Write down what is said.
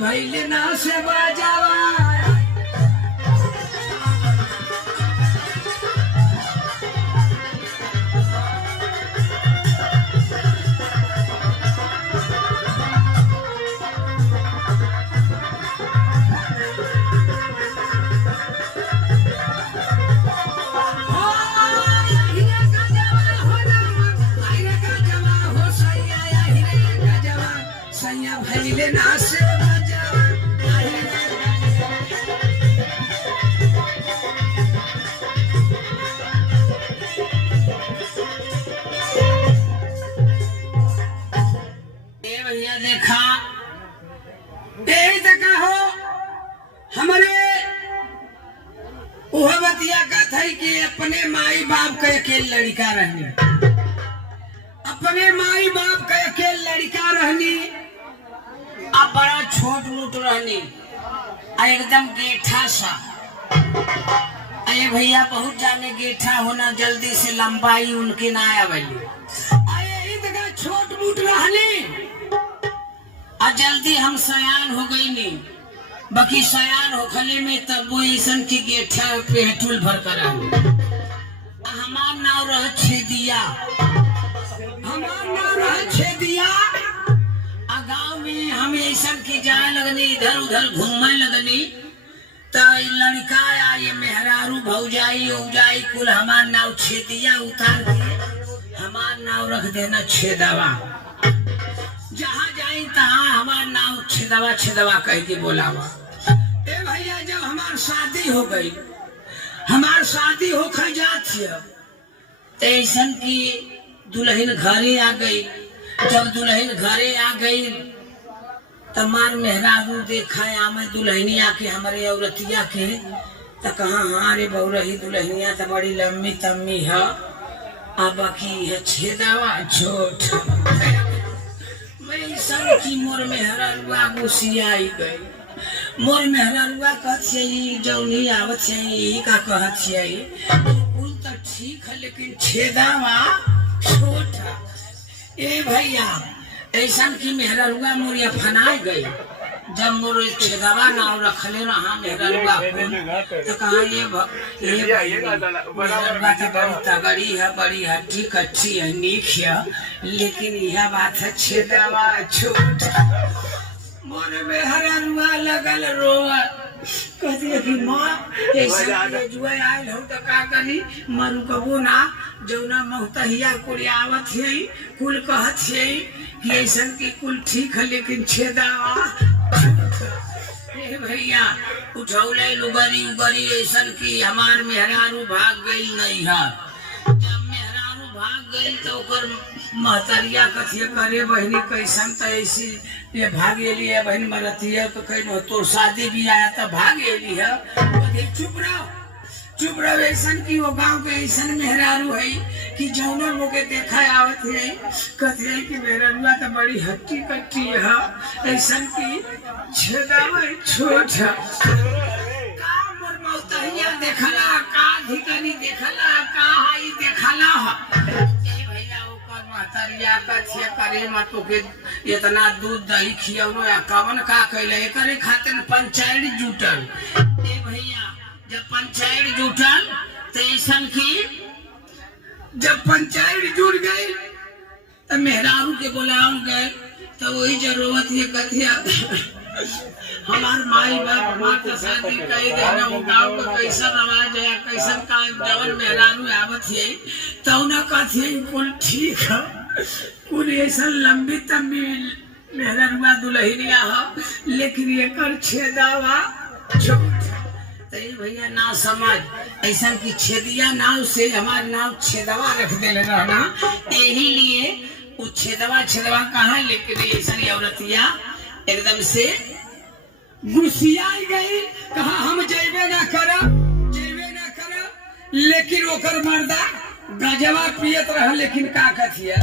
भैले ना से बजावा भैले ना से बजावा भैया देखा देखा हो हमारे वह बतिया का था कि अपने माई बाप का अकेले लड़का रहनी अपने माई बाप का अकेले लड़का रहनी अब बड़ा छोट मोट रहनी एकदम गेठा सा अरे भैया बहुत जाने गेठा होना जल्दी से लंबाई उनके ना आवेली अरे छोट मोट रहनी और जल्दी हम सयान हो गई नहीं बाकी सयान होखले में तब वो ऐसन की गेठा पेटुल भर कर हमार नाव रह छेदिया हमार नाव रह छेदिया गाँव में हम ऐसा की जाए लगनी इधर उधर घूमने लगनी तो लड़का आए मेहरारू भौजाई उजाई कुल हमार नाव छेदिया उतार के हमार नाव रख देना छेदवा जहाँ जाए तहाँ हमार नाव छेदवा छेदवा कह के बोलावा ए भैया जब हमार शादी हो गई हमार शादी हो खा जाती ऐसा की दुल्हन घरे आ गई जब दुल्हन घरे आ गई तब मार मेहरारू देखा आमे दुल्हनिया के हमारे औरतिया के तो कहा हाँ रे बहुरही दुल्हनिया तो बड़ी लम्बी तम्मी है अब बाकी है छेदावा छोट मैं की मोर मेहरारुआ गुस्सियाई गई मोर मेहरारुआ कहती जौनी आवत का कहती कुल तो ठीक है लेकिन छेदावा छोट ए भैया ऐसा की मेहरारुआ मोरिया फनाई गई जब मोर छेदवा नाव रखले रहा मेहरारुआ तो कहा ये मेहरारुआ की बड़ी तगड़ी है बड़ी हट्टी कच्ची है नीक है लेकिन यह बात है छेदवा छोट मोर मेहरारुआ लगल रोवा कहती कि माँ ऐसा जुआ आयल हो तो का करी मरु कबो ना जौना महतहिया कुल आवत है कुल कहत है कि ऐसा की कुल ठीक है लेकिन छेदावा भैया उठौले लुगरी उगरी ऐसा की हमार मेहरारू भाग गई नहीं है जब मेहरारू भाग गई तो महतरिया कथिया करे बहनी कैसन तो ऐसी ये भाग एली है बहन मरती है तो कहीं तो शादी भी आया तो भाग एली है चुप रहो ऐसा की वो गांव के ऐसा मेहरारू है कि जौना मोके देखा आवत है कहते है कि मेहरारुआ तो बड़ी हट्टी कट्टी है ऐसा की छेदावा छोट है का मोर मौतहिया देखला का धिकनी देखला का हाई देखला महतरिया कथिया करे मत के इतना दूध दही खियौनो या कवन का कैले करे खातिर पंचायत जुटल ए भैया जब पंचायत जुटल तो ऐसा की जब पंचायत जुट गई तो मेहरारू के बुलाओ गए तो वही जरूरत है कथिया हमार माई बाप हमार तो शादी कही देना वो गाँव का कैसा आवाज है कैसा का जवन मेहरारू आवत है तो न कथिया कुल ठीक है कुल ऐसा लंबी तम्बी मेहरारुआ दुल्हनिया है लेकिन ये कर छेदावा छोट तो भैया ना समझ ऐसा की छेदिया नाव से हमार नाव छेदवा रख दे रहना यही लिए वो छेदवा छेदवा कहा लेकिन ऐसा औरतिया एकदम से गुस्सियाई गई कहा हम जेबे ना कर लेकिन ओकर मर्दा गजवा पियत रहा लेकिन का कथिया